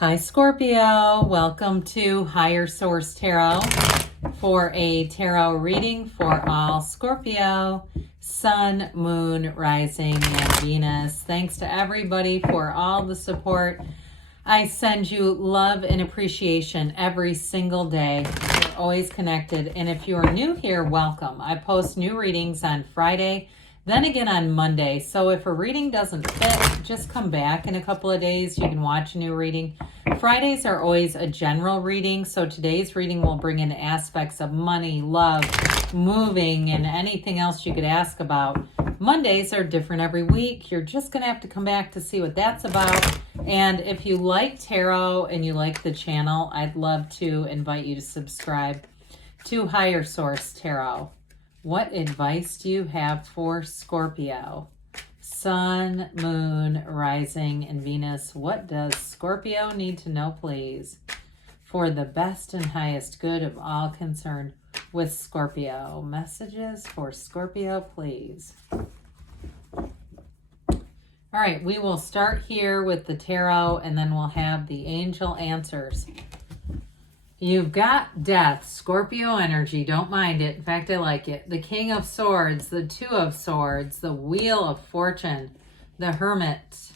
Hi Scorpio, welcome to Higher Source Tarot for a tarot reading for all Scorpio, Sun, Moon, Rising, and Venus. Thanks to everybody for all the support. I send you love and appreciation every single day. We're always connected. And if you are new here, welcome. I post new readings on Friday, then again on Monday. So if a reading doesn't fit, just come back in a couple of days. You can watch a new reading. Fridays are always a general reading. So today's reading will bring in aspects of money, love, moving, and anything else you could ask about. Mondays are different every week. You're just going to have to come back to see what that's about. And if you like tarot and you like the channel, I'd love to invite you to subscribe to Higher Source Tarot. What advice do you have for Scorpio? Sun, Moon, Rising, and Venus. What does Scorpio need to know, please? For the best and highest good of all concerned with Scorpio. Messages for Scorpio, please. All right, we will start here with the tarot, and then we'll have the angel answers. You've got death, Scorpio energy. Don't mind it. In fact, I like it. The King of Swords, the Two of Swords, the Wheel of Fortune, the Hermit,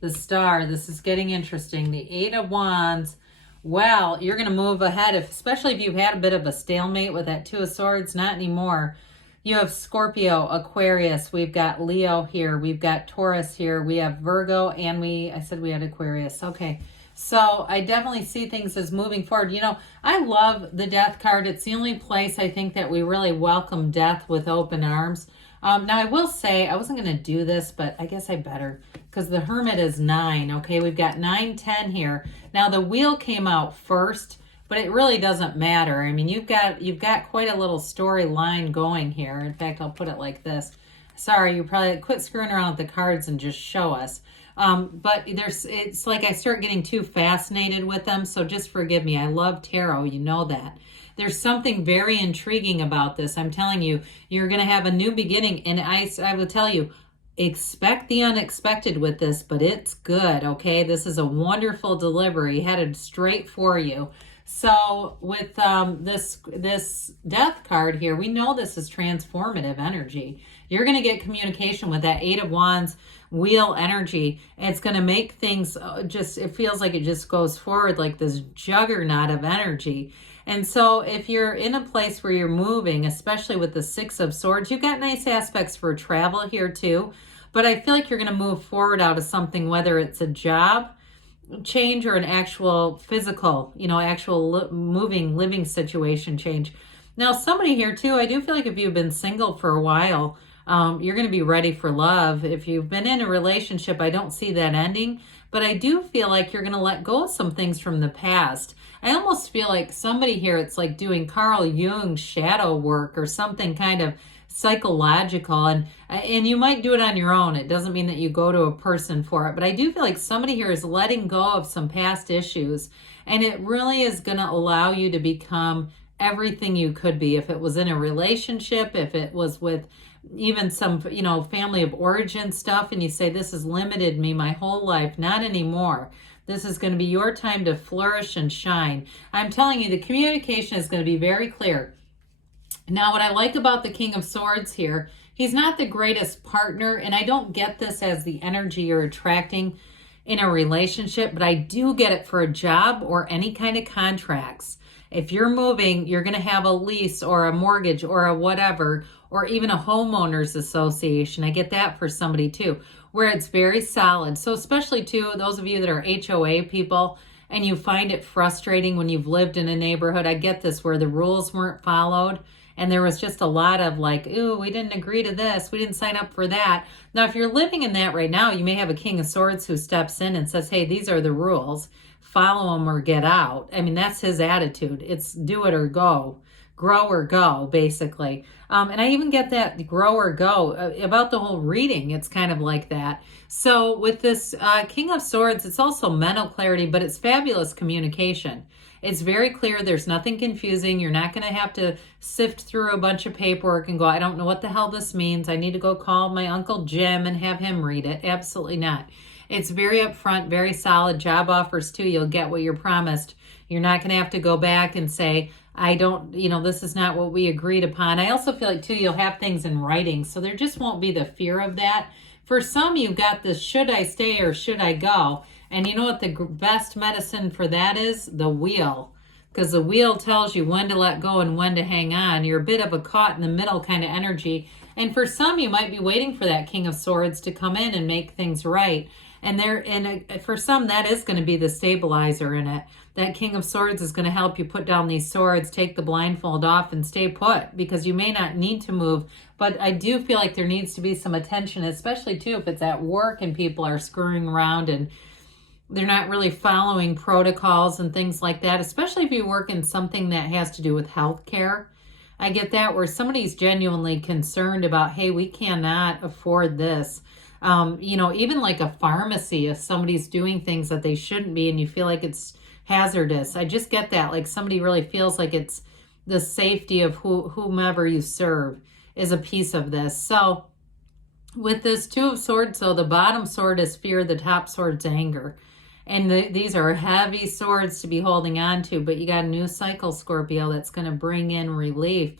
the Star. This is getting interesting. The Eight of Wands. Well, you're going to move ahead, especially if you've had a bit of a stalemate with that Two of Swords. Not anymore. You have Scorpio, Aquarius. We've got Leo here. We've got Taurus here. We have Virgo, and I said we had Aquarius. Okay. So I definitely see things as moving forward. You know, I love the Death card. It's the only place I think that we really welcome death with open arms. Now, I will say, I wasn't going to do this, but I guess I better, because the Hermit is 9, okay? We've got 9, 10 here. Now, the Wheel came out first, but it really doesn't matter. I mean, you've got quite a little storyline going here. In fact, I'll put it like this. Sorry, you probably quit screwing around with the cards and just show us. But it's like I start getting too fascinated with them, so just forgive me. I love tarot, you know that. There's something very intriguing about this. I'm telling you, you're going to have a new beginning, and I will tell you, expect the unexpected with this, but it's good, okay? This is a wonderful delivery headed straight for you. So with this Death card here, we know this is transformative energy. You're going to get communication with that Eight of Wands Wheel energy. It's going to make things it feels like it just goes forward like this juggernaut of energy. And so if you're in a place where you're moving, especially with the Six of Swords, you've got nice aspects for travel here too. But I feel like you're going to move forward out of something, whether it's a job change or an actual physical, moving, living situation change. Now, somebody here too, I do feel like if you've been single for a while, you're going to be ready for love. If you've been in a relationship, I don't see that ending, but I do feel like you're going to let go of some things from the past. I almost feel like somebody here, it's like doing Carl Jung's shadow work or something kind of psychological, and you might do it on your own. It doesn't mean that you go to a person for it, but I do feel like somebody here is letting go of some past issues, and it really is going to allow you to become everything you could be. If it was in a relationship, if it was with even some, family of origin stuff, and you say, this has limited me my whole life, not anymore. This is going to be your time to flourish and shine. I'm telling you, the communication is going to be very clear. Now, what I like about the King of Swords here, he's not the greatest partner, and I don't get this as the energy you're attracting in a relationship, but I do get it for a job or any kind of contracts. If you're moving, you're going to have a lease or a mortgage or a whatever, or even a homeowners association. I get that for somebody too, where it's very solid. So especially too, those of you that are HOA people, and you find it frustrating when you've lived in a neighborhood, I get this, where the rules weren't followed. And there was just a lot of like, ooh, we didn't agree to this. We didn't sign up for that. Now, if you're living in that right now, you may have a King of Swords who steps in and says, hey, these are the rules. Follow them or get out. I mean, that's his attitude. It's do it or go. Grow or go, basically. And I even get that grow or go about the whole reading. It's kind of like that. So with this King of Swords, it's also mental clarity, but it's fabulous communication. It's very clear. There's nothing confusing. You're not going to have to sift through a bunch of paperwork and go, I don't know what the hell this means. I need to go call my Uncle Jim and have him read it. Absolutely not. It's very upfront, very solid. Job offers too. You'll get what you're promised. You're not going to have to go back and say, I don't, this is not what we agreed upon. I also feel like too, you'll have things in writing. So there just won't be the fear of that. For some, you've got this, should I stay or should I go? And you know what the best medicine for that is? The wheel. Because the wheel tells you when to let go and when to hang on. You're a bit of a caught in the middle kind of energy. And for some, you might be waiting for that King of Swords to come in and make things right. And for some, that is going to be the stabilizer in it. That King of Swords is going to help you put down these swords, take the blindfold off, and stay put, because you may not need to move. But I do feel like there needs to be some attention, especially too if it's at work and people are screwing around and they're not really following protocols and things like that, especially if you work in something that has to do with healthcare. I get that, where somebody's genuinely concerned about, hey, we cannot afford this. Even like a pharmacy, if somebody's doing things that they shouldn't be and you feel like it's hazardous. I just get that. Like somebody really feels like it's the safety of whomever you serve is a piece of this. So with this Two of Swords, so the bottom sword is fear, the top sword's anger. And these are heavy swords to be holding on to, but you got a new cycle, Scorpio, that's going to bring in relief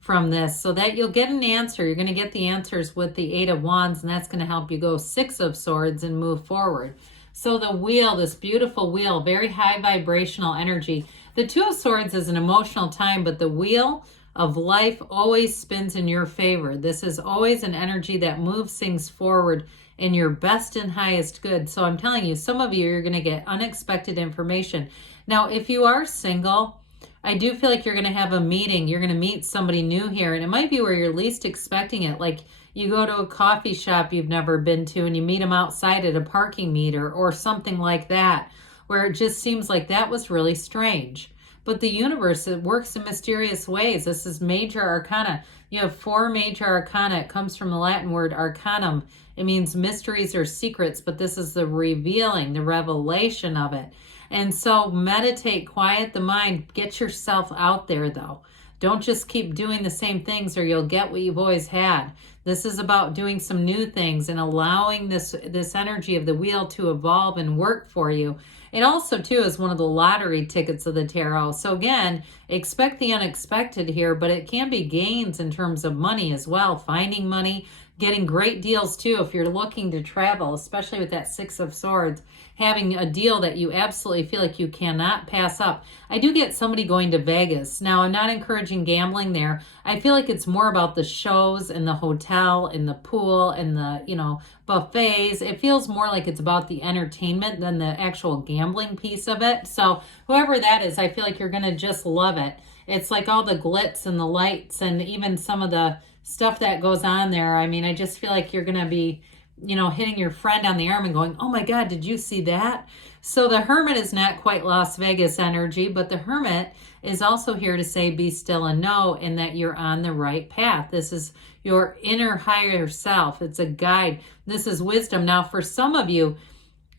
from this so that you'll get an answer. You're going to get the answers with the Eight of Wands, and that's going to help you go Six of Swords and move forward. So the wheel, this beautiful wheel, very high vibrational energy. The Two of Swords is an emotional time, but the wheel of life always spins in your favor. This is always an energy that moves things forward in your best and highest good. So I'm telling you, some of you, you're going to get unexpected information. Now, if you are single, I do feel like you're going to have a meeting. You're going to meet somebody new here, and it might be where you're least expecting it. Like you go to a coffee shop you've never been to and you meet them outside at a parking meter or something like that, where it just seems like that was really strange. But the universe, it works in mysterious ways. This is major arcana. You have 4 major arcana. It comes from the Latin word arcanum. It means mysteries or secrets, but this is the revealing, the revelation of it. And so meditate, quiet the mind, get yourself out there though. Don't just keep doing the same things or you'll get what you've always had. This is about doing some new things and allowing this energy of the wheel to evolve and work for you. It also too is one of the lottery tickets of the tarot. So again, expect the unexpected here, but it can be gains in terms of money as well. Finding money, getting great deals too if you're looking to travel, especially with that Six of Swords. Having a deal that you absolutely feel like you cannot pass up. I do get somebody going to Vegas. Now, I'm not encouraging gambling there. I feel like it's more about the shows and the hotel and the pool and the, buffets. It feels more like it's about the entertainment than the actual gambling piece of it. So whoever that is, I feel like you're going to just love it. It's like all the glitz and the lights and even some of the stuff that goes on there. I mean, I just feel like you're going to be hitting your friend on the arm and going, oh my God, did you see that? So the Hermit is not quite Las Vegas energy, but the Hermit is also here to say, be still and know, and that you're on the right path. This is your inner higher self. It's a guide. This is wisdom. Now, for some of you,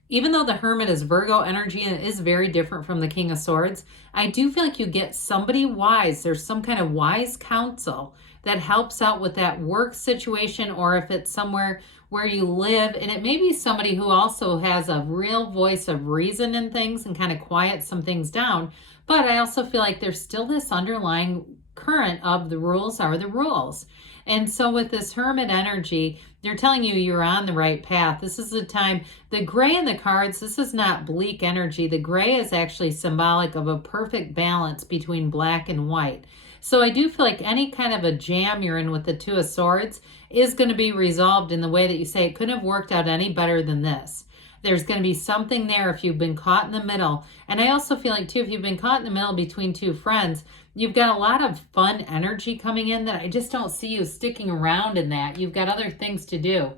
even though the Hermit is Virgo energy and it is very different from the King of Swords, I do feel like you get somebody wise. There's some kind of wise counsel that helps out with that work situation, or if it's somewhere where you live, and it may be somebody who also has a real voice of reason in things and kind of quiets some things down. But I also feel like there's still this underlying current of the rules are the rules. And so with this Hermit energy, they're telling you you're on the right path. This is the time. The gray in the cards, this is not bleak energy. The gray is actually symbolic of a perfect balance between black and white. So I do feel like any kind of a jam you're in with the Two of Swords is going to be resolved in the way that you say it couldn't have worked out any better than this. There's going to be something there if you've been caught in the middle. And I also feel like too, if you've been caught in the middle between two friends, you've got a lot of fun energy coming in that I just don't see you sticking around in that. You've got other things to do.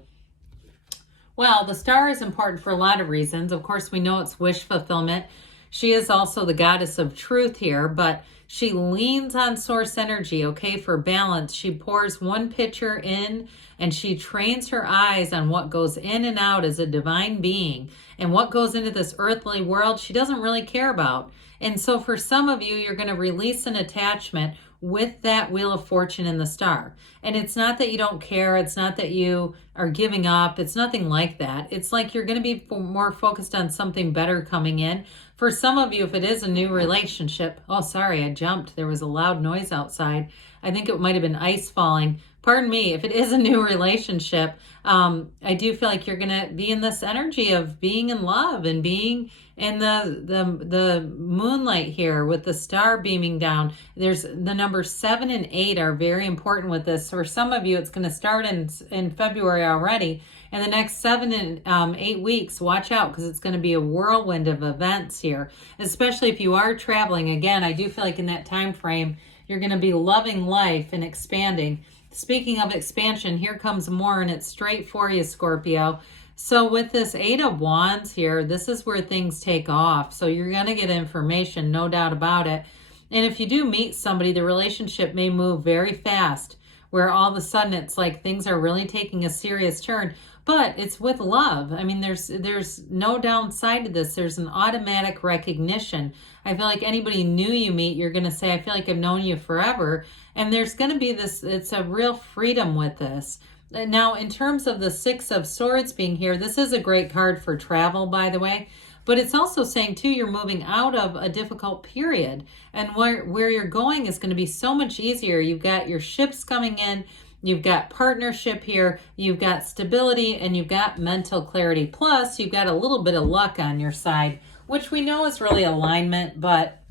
Well, the star is important for a lot of reasons. Of course, we know it's wish fulfillment. She is also the goddess of truth here, but She leans on source energy, okay, for balance. She pours one pitcher in and she trains her eyes on what goes in and out as a divine being. And what goes into this earthly world, she doesn't really care about. And so for some of you, you're going to release an attachment with that Wheel of Fortune in the star. And it's not that you don't care. It's not that you are giving up. It's nothing like that. It's like you're going to be more focused on something better coming in. For some of you, if it is a new relationship, oh, sorry, I jumped. There was a loud noise outside. I think it might have been ice falling. Pardon me. If it is a new relationship, I do feel like you're going to be in this energy of being in love and being in the moonlight here with the star beaming down. There's the numbers 7 and 8 are very important with this. For some of you, it's going to start in February already. And the next 7 and 8 weeks, watch out, because it's going to be a whirlwind of events here, especially if you are traveling. Again, I do feel like in that time frame, you're going to be loving life and expanding. Speaking of expansion, here comes more, and it's straight for you, Scorpio. So with this 8 of Wands here, this is where things take off. So you're going to get information, no doubt about it. And if you do meet somebody, the relationship may move very fast, where all of a sudden it's like things are really taking a serious turn. But it's with love. I mean, there's no downside to this. There's an automatic recognition. I feel like anybody new you meet, you're going to say, I feel like I've known you forever. And there's going to be this, it's a real freedom with this. Now, in terms of the 6 of Swords being here, this is a great card for travel, by the way. But it's also saying, too, you're moving out of a difficult period. And where you're going is going to be so much easier. You've got your ships coming in. You've got partnership here, you've got stability, and you've got mental clarity. Plus, you've got a little bit of luck on your side, which we know is really alignment, but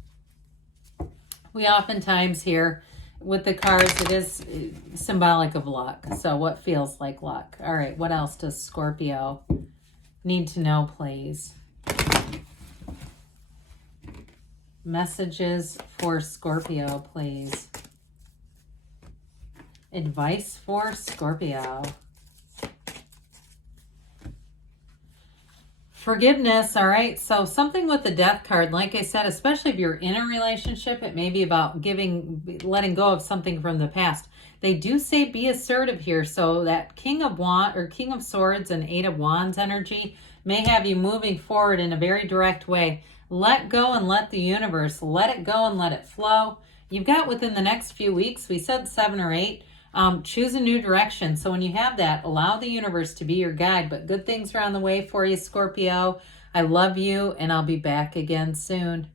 we oftentimes here with the cards, it is symbolic of luck. So what feels like luck? All right, what else does Scorpio need to know, please? Messages for Scorpio, please. Advice for Scorpio. Forgiveness, all right? So something with the Death card, like I said, especially if you're in a relationship, it may be about letting go of something from the past. They do say be assertive here. So that King of Swords and 8 of Wands energy may have you moving forward in a very direct way. Let go and let the universe, let it go and let it flow. You've got within the next few weeks, we said 7 or 8, choose a new direction. So when you have that, allow the universe to be your guide. But good things are on the way for you, Scorpio. I love you, and I'll be back again soon.